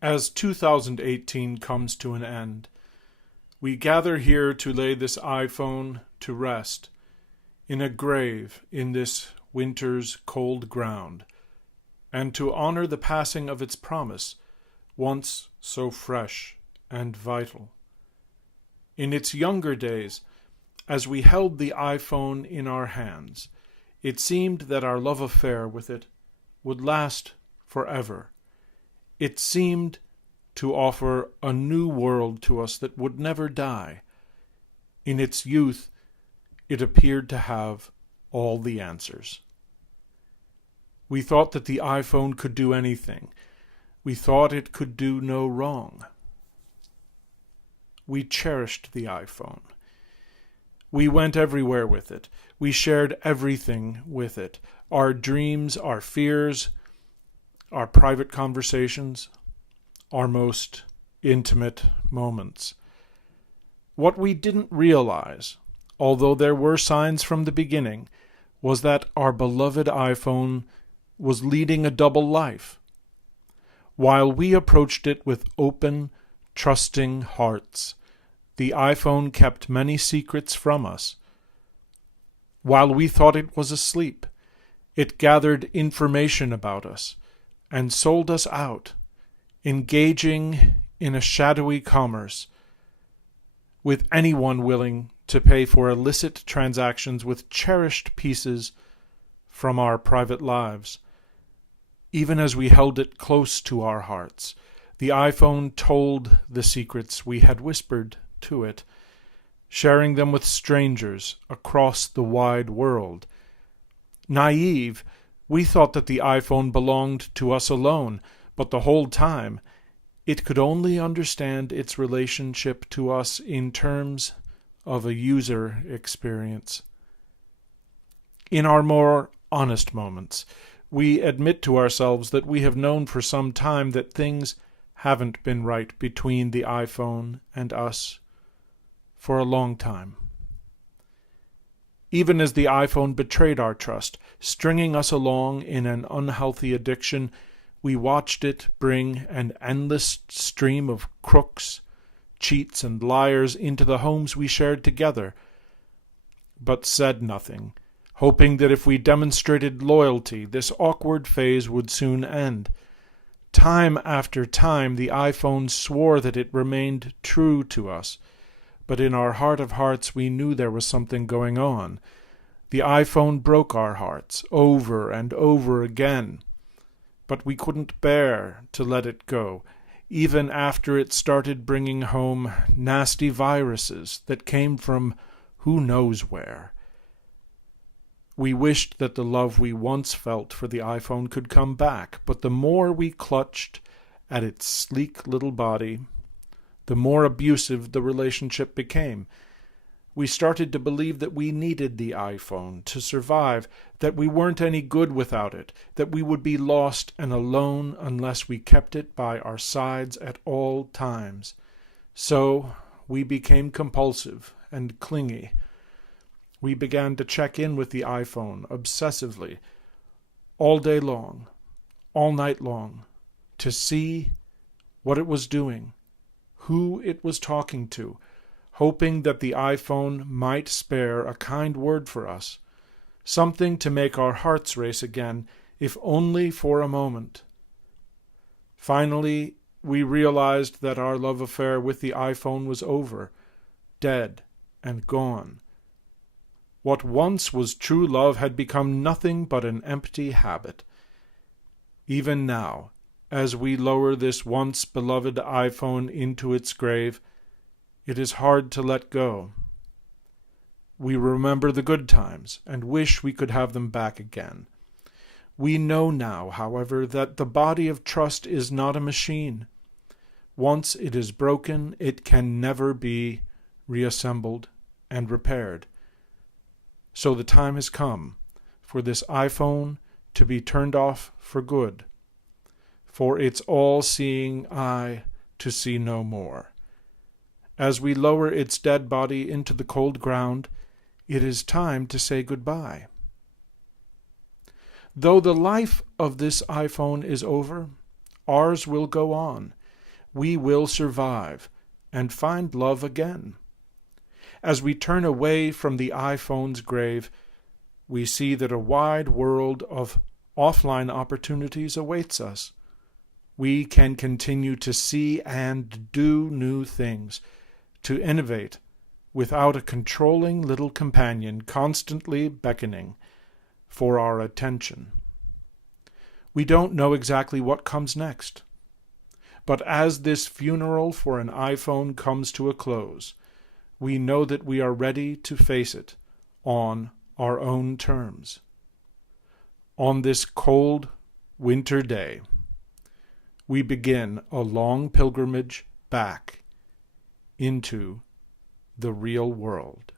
As 2018 comes to an end, we gather here to lay this iPhone to rest in a grave in this winter's cold ground, and to honor the passing of its promise, once so fresh and vital. In its younger days, as we held the iPhone in our hands, it seemed that our love affair with it would last forever. It seemed to offer a new world to us that would never die. In its youth, it appeared to have all the answers. We thought that the iPhone could do anything. We thought it could do no wrong. We cherished the iPhone. We went everywhere with it. We shared everything with it. Our dreams, our fears, our private conversations, our most intimate moments. What we didn't realize, although there were signs from the beginning, was that our beloved iPhone was leading a double life. While we approached it with open, trusting hearts, the iPhone kept many secrets from us. While we thought it was asleep, it gathered information about us and sold us out, engaging in a shadowy commerce with anyone willing to pay for illicit transactions with cherished pieces from our private lives. Even as we held it close to our hearts, the iPhone told the secrets we had whispered to it, sharing them with strangers across the wide world. Naive, we thought that the iPhone belonged to us alone, but the whole time it could only understand its relationship to us in terms of a user experience. In our more honest moments, we admit to ourselves that we have known for some time that things haven't been right between the iPhone and us for a long time. Even as the iPhone betrayed our trust, stringing us along in an unhealthy addiction, we watched it bring an endless stream of crooks, cheats, and liars into the homes we shared together, but said nothing, hoping that if we demonstrated loyalty, this awkward phase would soon end. Time after time, the iPhone swore that it remained true to us, but in our heart of hearts we knew there was something going on. The iPhone broke our hearts over and over again, but we couldn't bear to let it go, even after it started bringing home nasty viruses that came from who knows where. We wished that the love we once felt for the iPhone could come back, but the more we clutched at its sleek little body, the more abusive the relationship became. We started to believe that we needed the iPhone to survive, that we weren't any good without it, that we would be lost and alone unless we kept it by our sides at all times. So we became compulsive and clingy. We began to check in with the iPhone obsessively, all day long, all night long, to see what it was doing, who it was talking to, hoping that the iPhone might spare a kind word for us, something to make our hearts race again, if only for a moment. Finally, we realized that our love affair with the iPhone was over, dead and gone. What once was true love had become nothing but an empty habit. Even now, as we lower this once beloved iPhone into its grave, it is hard to let go. We remember the good times and wish we could have them back again. We know now, however, that the body of trust is not a machine. Once it is broken, it can never be reassembled and repaired. So the time has come for this iPhone to be turned off for good, for its all-seeing eye to see no more. As we lower its dead body into the cold ground, it is time to say goodbye. Though the life of this iPhone is over, ours will go on, we will survive and find love again. As we turn away from the iPhone's grave, we see that a wide world of offline opportunities awaits us. We can continue to see and do new things, to innovate without a controlling little companion constantly beckoning for our attention. We don't know exactly what comes next. But as this funeral for an iPhone comes to a close, we know that we are ready to face it on our own terms. On this cold winter day, we begin a long pilgrimage back into the real world.